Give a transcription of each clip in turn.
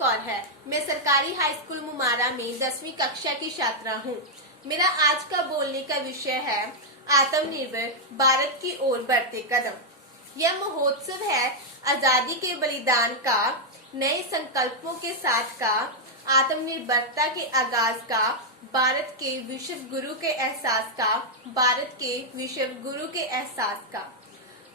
कौर है। मैं सरकारी हाई स्कूल मुमारा में 10वीं कक्षा की छात्रा हूँ। मेरा आज का बोलने का विषय है आत्मनिर्भर भारत की ओर बढ़ते कदम। यह महोत्सव है आजादी के बलिदान का, नए संकल्पों के साथ का, आत्मनिर्भरता के आगाज का, भारत के विश्व गुरु के एहसास का, भारत के विश्व गुरु के एहसास का।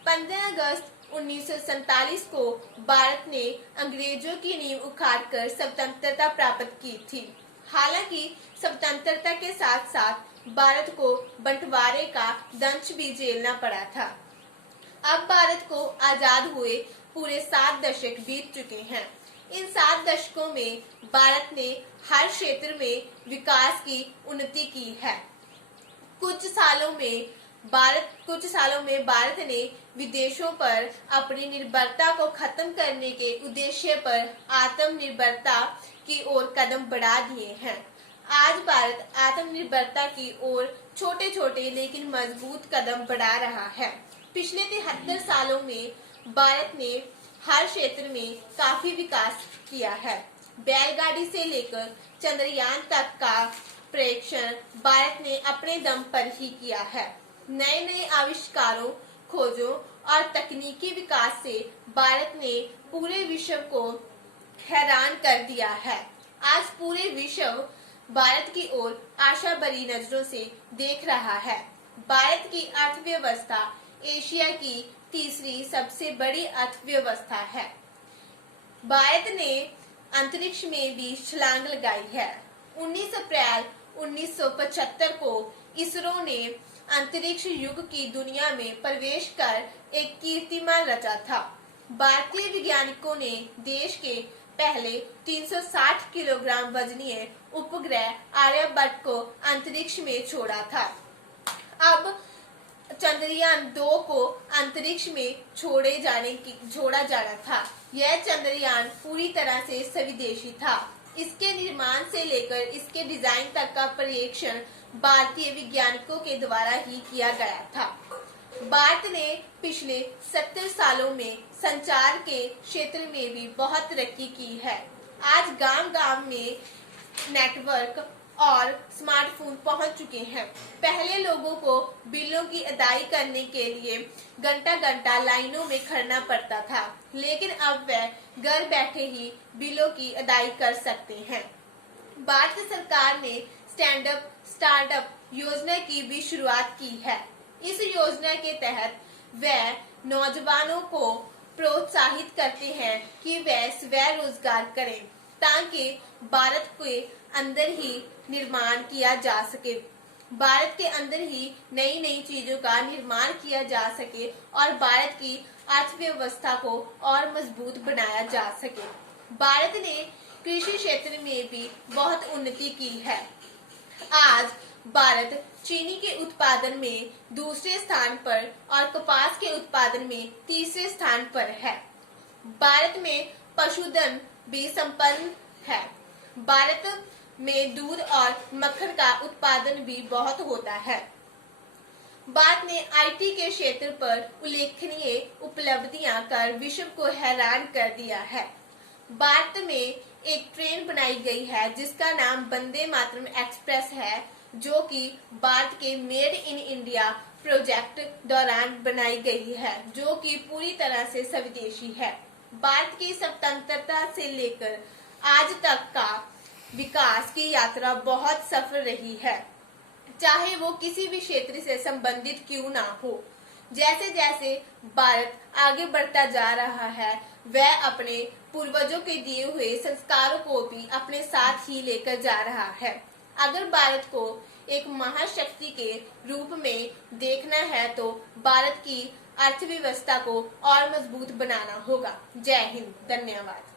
15 अगस्त 1947 को भारत ने अंग्रेजों की नींव उखाड़कर स्वतंत्रता प्राप्त की थी। हालांकि स्वतंत्रता के साथ साथ भारत को बंटवारे का दंश भी झेलना पड़ा था। अब भारत को आजाद हुए पूरे 7 दशक बीत चुके हैं। इन 7 दशकों में भारत ने हर क्षेत्र में विकास की उन्नति की है। कुछ सालों में भारत ने विदेशों पर अपनी निर्भरता को खत्म करने के उद्देश्य पर आत्मनिर्भरता की ओर कदम बढ़ा दिए हैं। आज भारत आत्मनिर्भरता की ओर छोटे छोटे लेकिन मजबूत कदम बढ़ा रहा है। पिछले 73 सालों में भारत ने हर क्षेत्र में काफी विकास किया है। बैलगाड़ी से लेकर चंद्रयान तक का परीक्षण भारत ने अपने दम पर ही किया है। नए नए आविष्कारों, खोजों और तकनीकी विकास से भारत ने पूरे विश्व को हैरान कर दिया है। आज पूरे विश्व भारत की ओर आशा भरी नजरों से देख रहा है। भारत की अर्थव्यवस्था एशिया की तीसरी सबसे बड़ी अर्थव्यवस्था है। भारत ने अंतरिक्ष में भी छलांग लगाई है। 19 अप्रैल 1975 को इसरो ने अंतरिक्ष युग की दुनिया में प्रवेश कर एक कीर्तिमान रचा था। भारतीय वैज्ञानिकों ने देश के पहले 360 किलोग्राम वजनीय उपग्रह आर्यभट्ट को अंतरिक्ष में छोड़ा था। अब चंद्रयान 2 को अंतरिक्ष में छोड़ा जाना था। यह चंद्रयान पूरी तरह से स्वदेशी था। इसके निर्माण से लेकर इसके डिजाइन तक का परीक्षण भारतीय वैज्ञानिकों के द्वारा ही किया गया था। भारत ने पिछले 70 सालों में संचार के क्षेत्र में भी बहुत तरक्की की है। आज गांव-गांव में नेटवर्क और स्मार्टफोन पहुंच चुके हैं। पहले लोगों को बिलों की अदाई करने के लिए घंटा लाइनों में खड़ना पड़ता था, लेकिन अब वह घर बैठे ही बिलों की अदाई कर सकते हैं। भारत सरकार ने स्टार्टअप योजना की भी शुरुआत की है। इस योजना के तहत वह नौजवानों को प्रोत्साहित करते हैं कि वह स्वरोजगार करें, ताकि भारत के अंदर ही निर्माण किया जा सके। भारत के अंदर ही नई नई चीजों का निर्माण किया जा सके और भारत की अर्थव्यवस्था को और मजबूत बनाया जा सके। भारत ने कृषि क्षेत्र में भी बहुत उन्नति की है। आज भारत चीनी के उत्पादन में दूसरे स्थान पर और कपास के उत्पादन में तीसरे स्थान पर है। भारत में पशुधन भी संपन्न है। भारत में दूध और मक्खन का उत्पादन भी बहुत होता है। भारत ने आईटी के क्षेत्र पर उल्लेखनीय उपलब्धियां कर विश्व को हैरान कर दिया है। भारत में एक ट्रेन बनाई गई है जिसका नाम वंदे मातरम एक्सप्रेस है, जो कि भारत के मेड इन इंडिया प्रोजेक्ट दौरान बनाई गई है, जो कि पूरी तरह से स्वदेशी है। भारत की स्वतंत्रता से लेकर आज तक का विकास की यात्रा बहुत सफल रही है, चाहे वो किसी भी क्षेत्र से संबंधित क्यों ना हो। जैसे जैसे भारत आगे बढ़ता जा रहा है, वह अपने पूर्वजों के दिए हुए संस्कारों को भी अपने साथ ही लेकर जा रहा है। अगर भारत को एक महाशक्ति के रूप में देखना है तो भारत की अर्थव्यवस्था को और मजबूत बनाना होगा। जय हिंद, धन्यवाद।